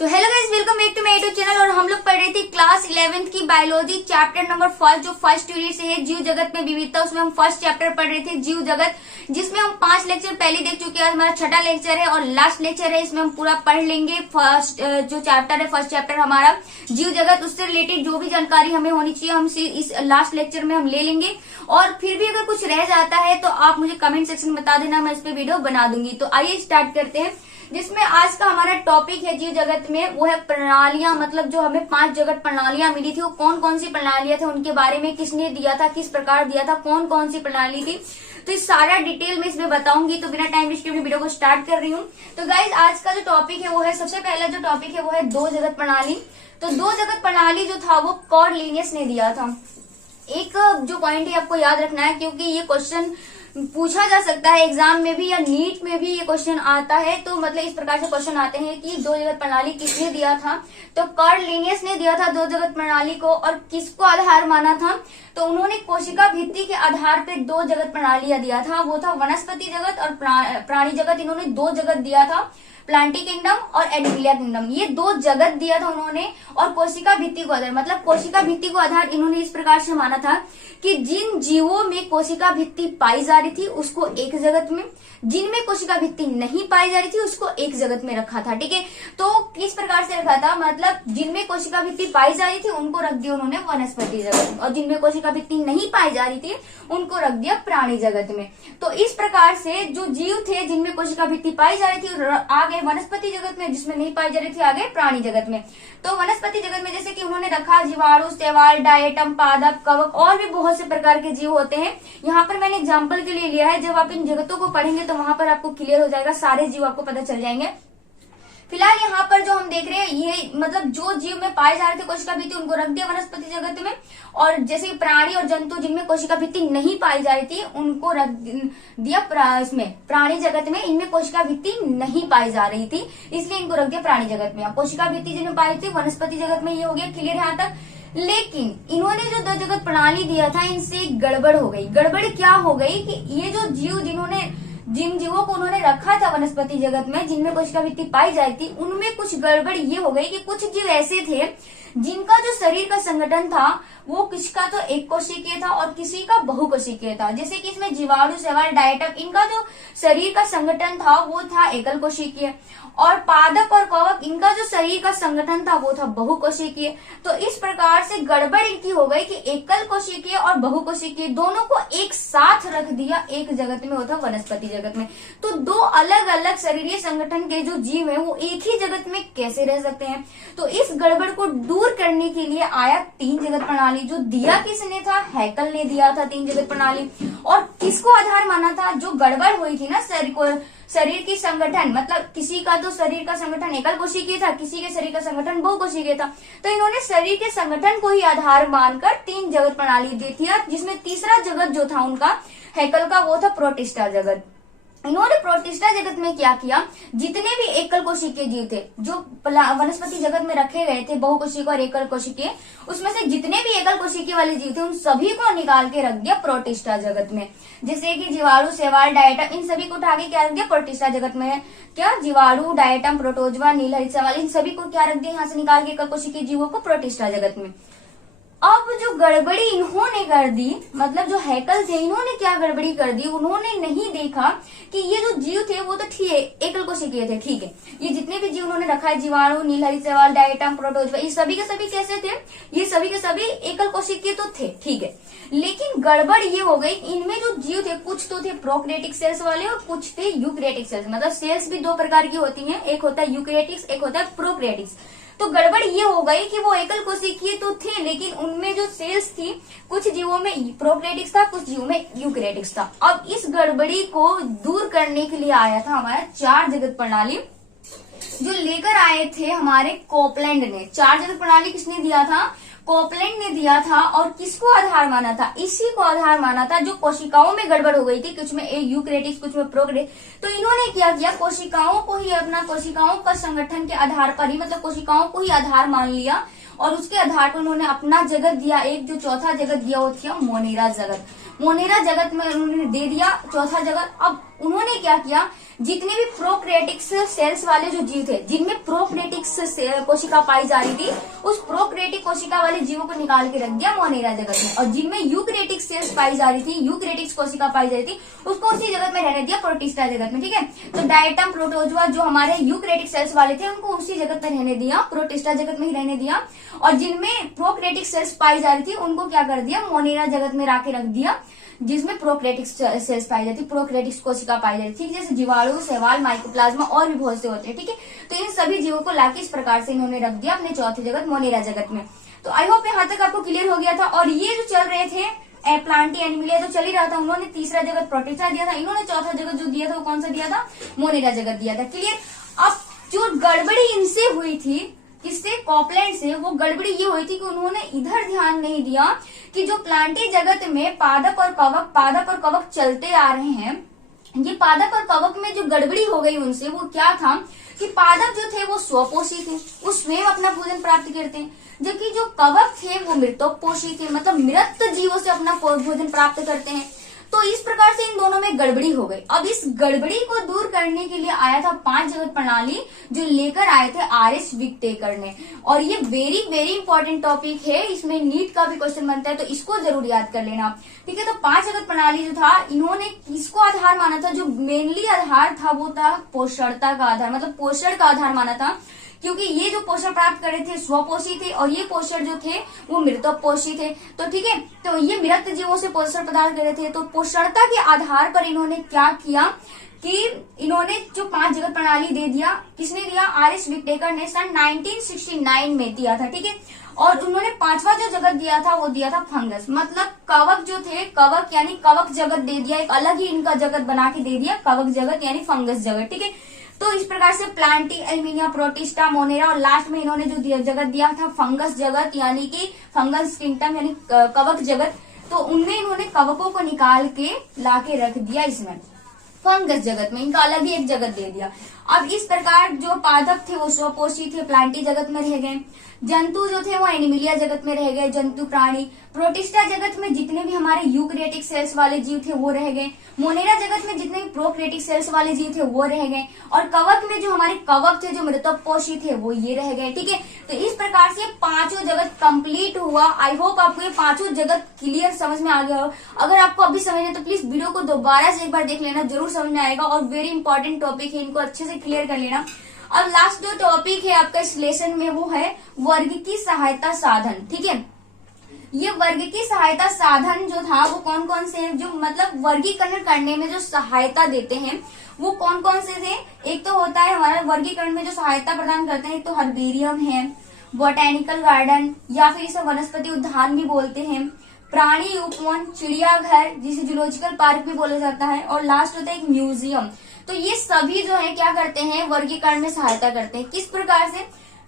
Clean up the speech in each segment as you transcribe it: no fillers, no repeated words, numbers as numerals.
तो hello guys, welcome back to my YouTube channel. और हम लोग पढ़ रहे थे क्लास 11th की बायोलॉजी चैप्टर नंबर 1 जो फर्स्ट यूनिट से है जीव जगत में विविधता। उसमें हम फर्स्ट चैप्टर पढ़ रहे थे जीव जगत, जिसमें हम 5 लेक्चर पहले देख चुके हैं। हमारा छठा लेक्चर है और लास्ट लेक्चर है, इसमें हम पूरा पढ़ लेंगे। फर्स्ट जो चैप्टर है, फर्स्ट चैप्टर हमारा जीव जगत, उससे रिलेटेड जो भी जानकारी हमें होनी चाहिए हम इस लास्ट लेक्चर में हम ले लेंगे। और फिर भी अगर कुछ रह जाता है तो आप मुझे कमेंट सेक्शन में बता देना, मैं इस पे वीडियो बना दूंगी। तो आइए स्टार्ट करते हैं, जिसमें आज का हमारा टॉपिक है जीव जगत में, वो है प्रणालियां। मतलब जो हमें 5 जगत प्रणालियां मिली थी, वो कौन कौन सी प्रणालियां थी, उनके बारे में किसने दिया था, किस प्रकार दिया था, कौन कौन सी प्रणाली थी, तो इस सारा डिटेल में इसमें बताऊंगी। तो बिना टाइम वेस्ट किए वीडियो को स्टार्ट कर रही हूँ। तो गाइज आज का जो टॉपिक है वो है, सबसे पहला जो टॉपिक है वो है 2 जगत प्रणाली। तो 2 जगत प्रणाली जो था वो कॉर्लिनियस ने दिया था। एक जो पॉइंट है आपको याद रखना है, क्योंकि ये क्वेश्चन पूछा जा सकता है एग्जाम में भी या नीट में भी ये क्वेश्चन आता है। तो मतलब इस प्रकार से क्वेश्चन आते हैं कि 2 जगत प्रणाली किसने दिया था। तो कॉर्लिनियस ने दिया था 2 जगत प्रणाली को। और किसको आधार माना था, तो उन्होंने कोशिका भित्ति के आधार पे 2 जगत प्रणालियां दिया था। वो था वनस्पति जगत और प्राणी जगत। इन्होंने 2 जगत दिया था, प्लांटी किंगडम और एनिमलिया किंगडम, ये 2 जगत दिया था उन्होंने। और कोशिका भित्ति को आधार, मतलब कोशिका भित्ति को आधार इन्होंने इस प्रकार से माना था कि जिन जीवों में कोशिका भित्ति पाई जा रही थी उसको एक जगत में, जिनमें कोशिका भित्ति नहीं पाई जा रही थी उसको एक जगत में रखा था। ठीक है, तो किस प्रकार से रखा था, मतलब जिनमें कोशिका भित्ति पाई जा रही थी उनको रख दिया उन्होंने वनस्पति जगत में, और जिनमें कोशिका भित्ति नहीं पाई जा रही थी उनको रख दिया प्राणी जगत में। तो इस प्रकार से जो जीव थे जिनमें कोशिका भित्ति पाई जा रही थी आगे वनस्पति जगत में, जिसमें नहीं पाई जा रही थी आगे प्राणी जगत में। तो वनस्पति जगत में जैसे कि उन्होंने रखा जीवाणु, शैवाल, डायटम, पादप, कवक और भी बहुत से प्रकार के जीव होते हैं। यहाँ पर मैंने एग्जाम्पल के लिए लिया है, जब आप इन जगतों को पढ़ेंगे तो वहां पर आपको क्लियर हो जाएगा, सारे जीव आपको पता चल जाएंगे। फिलहाल यहाँ पर जो हम देख रहे हैं ये मतलब जो जीव में पाए जा रहे थे कोशिका भित्ति उनको रख दिया वनस्पति जगत में, और जैसे प्राणी और जंतु जिनमें कोशिका भित्ति नहीं पाई जा रही थी उनको रख दिया इसमें प्राणी जगत में। इनमें कोशिका भित्ति नहीं पाई जा रही थी इसलिए इनको रख दिया प्राणी जगत में। कोशिका भित्ति जिनमें पाई थी वनस्पति जगत में, ये हो गया क्लियर यहाँ तक। लेकिन इन्होंने जो 2 जगत प्रणाली दिया था इनसे गड़बड़ हो गई। गड़बड़ क्या हो गई कि ये जो जीव जिन जीवों को उन्होंने रखा था वनस्पति जगत में जिनमें कोशिका भित्ति पाई जाती थी, उनमें कुछ गड़बड़ ये हो गई कि कुछ जीव ऐसे थे जिनका जो शरीर का संगठन था वो किसका तो एक कोशिकीय था और किसी का बहुकोशिकीय था। जैसे कि इसमें जीवाणु, शैवाल, डायटम, इनका जो शरीर का संगठन था वो था एकल कोशिकीय, और पादप और कवक इनका जो शरीर का संगठन था वो था बहुकोशिकीय। तो इस प्रकार से गड़बड़ इनकी हो गई कि एकल कोशिकीय और बहुकोशिकीय दोनों को एक साथ रख दिया एक जगत में, होता वनस्पति जगत में। तो 2 अलग अलग शरीरीय संगठन के जो जीव है वो एक ही जगत में कैसे रह सकते हैं। तो इस गड़बड़ को दूर करने के लिए आया 3 जगत प्रणाली। जो दिया किसने था, हैकल ने दिया था 3 जगत प्रणाली। और किसको आधार माना था, जो गड़बड़ हुई थी ना शरीर की संगठन, मतलब किसी का तो शरीर का संगठन एकल कोशिकीय था, किसी के शरीर का संगठन बहुकोशिकीय था। तो इन्होंने शरीर के संगठन को ही आधार मानकर 3 जगत प्रणाली दी थी, जिसमें तीसरा जगत जो था उनका हैकल का वो था प्रोटिस्टा जगत। इन्होंने प्रोटिस्टा जगत में क्या किया, जितने भी एकल कोशिकीय जीव थे जो वनस्पति जगत में रखे गए थे बहुकोशिकीय और एकल कोशिकीय, उसमें से जितने भी एकल कोशिकीय वाले जीव थे उन सभी को निकाल के रख दिया प्रोटिस्टा जगत में। जैसे कि जीवाणु, शैवाल, डायटम, इन सभी को उठा के क्या रख दिया प्रोटिस्टा जगत में। क्या जीवाणु, डायटम, प्रोटोजवा, नीलहरित शैवाल, इन सभी को क्या रख दिया यहाँ से निकाल के एकल कोशिकीय जीवों को प्रोटिस्टा जगत में। अब जो गड़बड़ी इन्होंने कर दी, मतलब जो हैकल थे इन्होंने क्या गड़बड़ी कर दी, उन्होंने नहीं देखा कि ये जो जीव थे वो तो ठीक है एकल कोशिकीय थे, ठीक है, ये जितने भी जीव उन्होंने रखा है जीवाणु, नीलहरित शैवाल, डायटम, प्रोटोजवा, ये सभी के सभी कैसे थे, ये सभी के सभी एकल कोशिकीय तो थे, ठीक है। लेकिन गड़बड़ ये हो गई, इनमें जो जीव थे कुछ तो थे प्रोकैरियोटिक सेल्स वाले और कुछ थे यूकैरियोटिक सेल्स। मतलब सेल्स भी 2 प्रकार की होती है, एक होता है यूकैरियोटिक्स, एक होता है प्रोकैरियोटिक्स। तो गड़बड़ ये हो गई कि वो एकल कोशिकीय तो थे लेकिन उनमें जो सेल्स थी कुछ जीवों में प्रोकैरियोटिक्स था, कुछ जीवों में यूकैरियोटिक्स था। अब इस गड़बड़ी को दूर करने के लिए आया था हमारा 4 जगत प्रणाली, जो लेकर आए थे हमारे कोपलैंड ने। 4 जगत प्रणाली किसने दिया था, कोपलैंड ने दिया था। और किसको आधार माना था, इसी को आधार माना था जो कोशिकाओं में गड़बड़ हो गई थी, कुछ में यूकैरियोटिक्स कुछ में प्रोकैरियोटिक्स। तो इन्होंने क्या किया, कोशिकाओं को ही अपना कोशिकाओं का संगठन के आधार पर ही, मतलब कोशिकाओं को ही आधार मान लिया और उसके आधार पर उन्होंने अपना जगत दिया। एक जो चौथा जगत दिया वो था मोनेरा जगत। मोनेरा जगत में उन्होंने दे दिया चौथा जगत। अब उन्होंने क्या किया, जितने भी प्रोक्रिएटिक सेल्स वाले जो जीव थे, जिनमें प्रोक्रिएटिक कोशिका पाई जा रही थी, उस प्रोक्रिएटिक कोशिका वाले जीवों को निकाल के रख दिया मोनेरा जगत में, और जिनमें यूक्रिएटिक सेल्स पाई जा रही थी, यूक्रिएटिक कोशिका पाई जा रही थी, उसको उसी जगत में रहने दिया, प्रोटिस्टा जगत में। ठीक है, तो डायटम, प्रोटोजुआ जो हमारे यूक्रिएटिक सेल्स वाले थे, उनको उसी जगत में रहने दिया, प्रोटिस्टा जगत में ही रहने दिया, और जिनमें प्रोक्रिएटिक सेल्स पाई जा रही थी, उनको क्या कर दिया, मोनेरा जगत में लाके रख दिया, जिसमें प्रोक्रिएटिक सेल्स पाई जाती, प्रोक्रिएटिक कोशिका पाई जाती थी, जैसे जीवाणु, शैवाल, माइकोप्लाज्मा और भी बहुत से होते हैं। ठीक है, तो इन सभी जीवों को लाके इस प्रकार से इन्होंने रख दिया अपने चौथे जगत मोनेरा जगत में। तो आई होप यहाँ तक आपको क्लियर हो गया था। और ये जो चल रहे थे प्लांटी एनिमलिया तो चल ही रहा था, उन्होंने तीसरा जगत प्रोटिस्टा दिया था, इन्होंने चौथा जगत जो दिया था वो कौन सा दिया था, मोनेरा जगत दिया था। क्लियर। अब जो गड़बड़ी इनसे हुई थी, किससे, कॉपलैंड से, वो गड़बड़ी ये हुई थी कि उन्होंने इधर ध्यान नहीं दिया कि जो प्लांटी जगत में पादप और कवक चलते आ रहे हैं, ये पादप और कवक में जो गड़बड़ी हो गई उनसे, वो क्या था कि पादप जो थे वो स्वपोषी थे, वो स्वयं अपना भोजन प्राप्त करते हैं, जबकि जो कवक थे वो मृतोपोषी थे, मतलब मृत जीवों से अपना भोजन प्राप्त करते हैं। तो इस प्रकार से इन दोनों में गड़बड़ी हो गई। अब इस गड़बड़ी को दूर करने के लिए आया था 5 जगत प्रणाली, जो लेकर आए थे आर.एस. विक्टेकर ने, और ये वेरी वेरी इंपॉर्टेंट टॉपिक है, इसमें नीट का भी क्वेश्चन बनता है, तो इसको जरूर याद कर लेना। ठीक है, तो 5 जगत प्रणाली जो था, इन्होंने किसको आधार माना था, जो मेनली आधार था वो था पोषणता का आधार, मतलब पोषण का आधार माना था, क्योंकि ये जो पोषण प्राप्त कर रहे थे स्वपोषी थे, और ये पोषण जो थे वो मृतपोषी थे। तो ठीक है, तो ये मृत जीवों से पोषण प्रदान कर रहे थे। तो पोषणता के आधार पर इन्होंने क्या किया कि इन्होंने जो 5 जगत प्रणाली दे दिया, किसने दिया, आर.एस. विक्टेकर ने सन 1969 में दिया था। ठीक है, और उन्होंने 5वां जो जगत दिया था वो दिया था फंगस, मतलब कवक जो थे, कवक यानी कवक जगत दे दिया, एक अलग ही इनका जगत बना के दे दिया, कवक जगत यानी फंगस जगत। ठीक है, तो इस प्रकार से प्लांटी, एल्मीनिया, प्रोटिस्टा, मोनेरा, और लास्ट में इन्होंने जो जगत दिया था फंगस जगत, यानी कि फंगस किंगडम यानी कवक जगत, तो उनमें इन्होंने कवकों को निकाल के लाके रख दिया इसमें फंगस जगत में, इनका अलग ही एक जगत दे दिया। अब इस प्रकार जो पादप थे वो स्वपोषी थे, प्लांटी जगत में रह गए, जंतु जो थे वो एनिमिलिया जगत में रह गए, जंतु प्राणी, प्रोटिस्टा जगत में जितने भी हमारे यूक्रिएटिक सेल्स वाले जीव थे वो रह गए, मोनेरा जगत में जितने भी प्रोक्रिएटिक सेल्स वाले जीव थे वो रह गए, और कवक में जो हमारे कवक थे जो मृतपोषी थे वो ये रह गए। ठीक है, तो इस प्रकार से 5 जगत कंप्लीट हुआ। आई होप आपको ये 5 जगत क्लियर समझ में आ गया हो। अगर आपको अभी समझ में तो प्लीज वीडियो को दोबारा से एक बार देख लेना, जरूर समझ में आएगा, और वेरी इंपॉर्टेंट टॉपिक है, इनको अच्छे से क्लियर कर लेना। अब लास्ट जो टॉपिक है आपका इस लेसन में वो है वर्ग की सहायता साधन। ठीक है, ये वर्ग की सहायता साधन जो था वो कौन कौन से हैं, जो मतलब वर्गीकरण करने में जो सहायता देते हैं वो कौन कौन से थे। एक तो होता है हमारा वर्गीकरण में जो सहायता प्रदान करते हैं, एक तो हर्बेरियम है, बॉटेनिकल गार्डन या फिर इसे वनस्पति उद्यान भी बोलते हैं, प्राणी उपवन, चिड़ियाघर जिसे जूलॉजिकल पार्क भी बोला जाता है, और लास्ट होता है एक म्यूजियम। तो ये सभी जो है क्या करते हैं, वर्गीकरण में सहायता करते हैं। किस प्रकार से,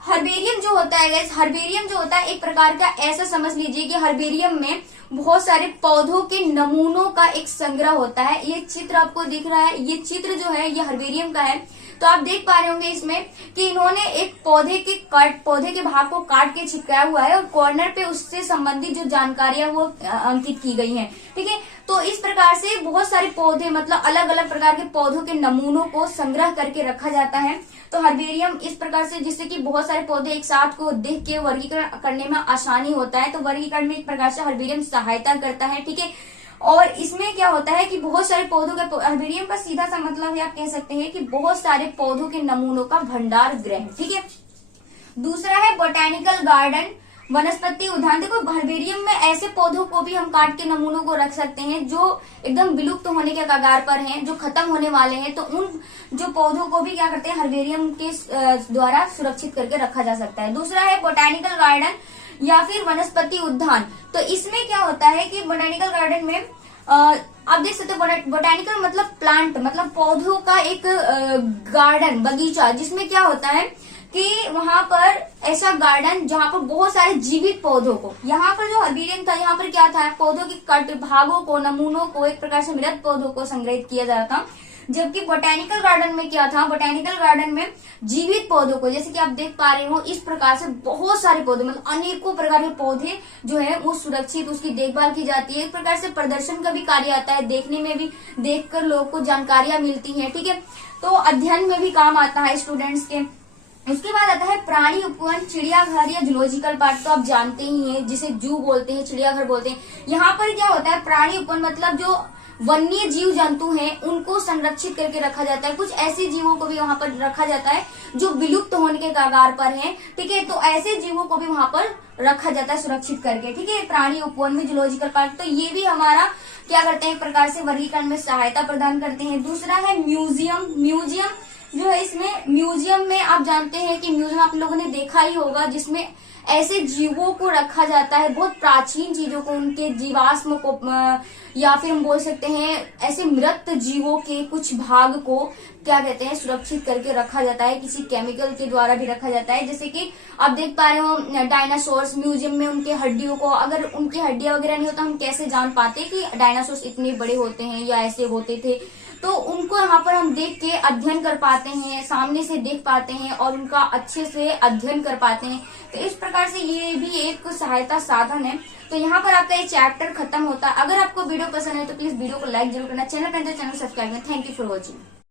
हर्बेरियम जो होता है गाइस, हर्बेरियम जो होता है एक प्रकार का, ऐसा समझ लीजिए कि हर्बेरियम में बहुत सारे पौधों के नमूनों का एक संग्रह होता है। ये चित्र आपको दिख रहा है, ये चित्र जो है ये हर्बेरियम का है। तो आप देख पा रहे होंगे इसमें कि इन्होंने एक पौधे के भाग को काट के चिपकाया हुआ है, और कॉर्नर पे उससे संबंधित जो जानकारियां वो अंकित की गई हैं। ठीक है, तो इस प्रकार से बहुत सारे पौधे, मतलब अलग अलग प्रकार के पौधों के नमूनों को संग्रह करके रखा जाता है। तो हर्बेरियम इस प्रकार से, जिससे कि बहुत सारे पौधे एक साथ को देख के वर्गीकरण करने में आसानी होता है, तो वर्गीकरण में एक प्रकार से हर्बेरियम सहायता करता है। ठीक है, और इसमें क्या होता है कि बहुत सारे पौधों का, हर्बेरियम का सीधा सा मतलब आप कह सकते हैं कि बहुत सारे पौधों के नमूनों का भंडार गृह। ठीक है, दूसरा है बोटेनिकल गार्डन, वनस्पति उद्यान। देखो हर्बेरियम में ऐसे पौधों को भी हम काट के नमूनों को रख सकते हैं जो एकदम विलुप्त होने के कगार पर हैं, जो खत्म होने वाले हैं, तो उन जो पौधों को भी क्या करते हैं, हर्बेरियम के द्वारा सुरक्षित करके रखा जा सकता है। दूसरा है बोटेनिकल गार्डन या फिर वनस्पति उद्यान। तो इसमें क्या होता है कि बोटेनिकल गार्डन में आप देख सकते हो, बोटेनिकल मतलब प्लांट, मतलब पौधों का एक गार्डन, बगीचा, जिसमें क्या होता है कि वहां पर ऐसा गार्डन जहां पर बहुत सारे जीवित पौधों को, यहाँ पर जो हर्बेरियम था यहाँ पर क्या था, पौधों के कट भागों को, नमूनों को, एक प्रकार से मृत पौधों को संग्रहित किया जा रहा था। जबकि बोटेनिकल गार्डन में क्या था, बोटेनिकल गार्डन में जीवित पौधों को, जैसे कि आप देख पा रहे हो इस प्रकार से बहुत सारे पौधे, मतलब अनेकों प्रकार के पौधे जो है वो सुरक्षित उसकी देखभाल की जाती है। एक प्रकार से प्रदर्शन का भी कार्य आता है, देखने में भी, देखकर लोगों को जानकारियां मिलती है, ठीक है। तो अध्ययन में भी काम आता है स्टूडेंट्स के। उसके बाद आता है प्राणी उपवन, चिड़ियाघर या जूलॉजिकल पार्क, तो आप जानते ही हैं जिसे जू बोलते हैं, चिड़ियाघर बोलते हैं। यहाँ पर क्या होता है, प्राणी उपवन मतलब जो वन्य जीव जंतु हैं उनको संरक्षित करके रखा जाता है। कुछ ऐसे जीवों को भी वहां पर रखा जाता है जो विलुप्त होने के कगार पर हैं, ठीक है। तो ऐसे जीवों को भी वहां पर रखा जाता है सुरक्षित करके, ठीक है। प्राणी उपवन में जूलॉजिकल पार्क, तो ये भी हमारा क्या करते हैं, एक प्रकार से वर्गीकरण में सहायता प्रदान करते हैं। दूसरा है म्यूजियम। म्यूजियम जो है, इसमें म्यूजियम में आप जानते हैं कि म्यूजियम आप लोगों ने देखा ही होगा जिसमें ऐसे जीवों को रखा जाता है, बहुत प्राचीन चीजों को, उनके जीवाश्म को, या फिर हम बोल सकते हैं ऐसे मृत जीवों के कुछ भाग को क्या कहते हैं, सुरक्षित करके रखा जाता है, किसी केमिकल के द्वारा भी रखा जाता है। जैसे कि आप देख पा रहे हो डायनासोर्स, म्यूजियम में उनके हड्डियों को, अगर उनकी हड्डियां वगैरह नहीं होता हम कैसे जान पाते कि डायनासोर्स इतने बड़े होते हैं या ऐसे होते थे। तो उनको यहाँ पर हम देख के अध्ययन कर पाते हैं, सामने से देख पाते हैं और उनका अच्छे से अध्ययन कर पाते हैं। तो इस प्रकार से ये भी एक सहायता साधन है। तो यहाँ पर आपका ये चैप्टर खत्म होता है। अगर आपको वीडियो पसंद है तो प्लीज वीडियो को लाइक जरूर करना, चैनल पर तो चैनल सब्सक्राइब करना। Thank you for watching.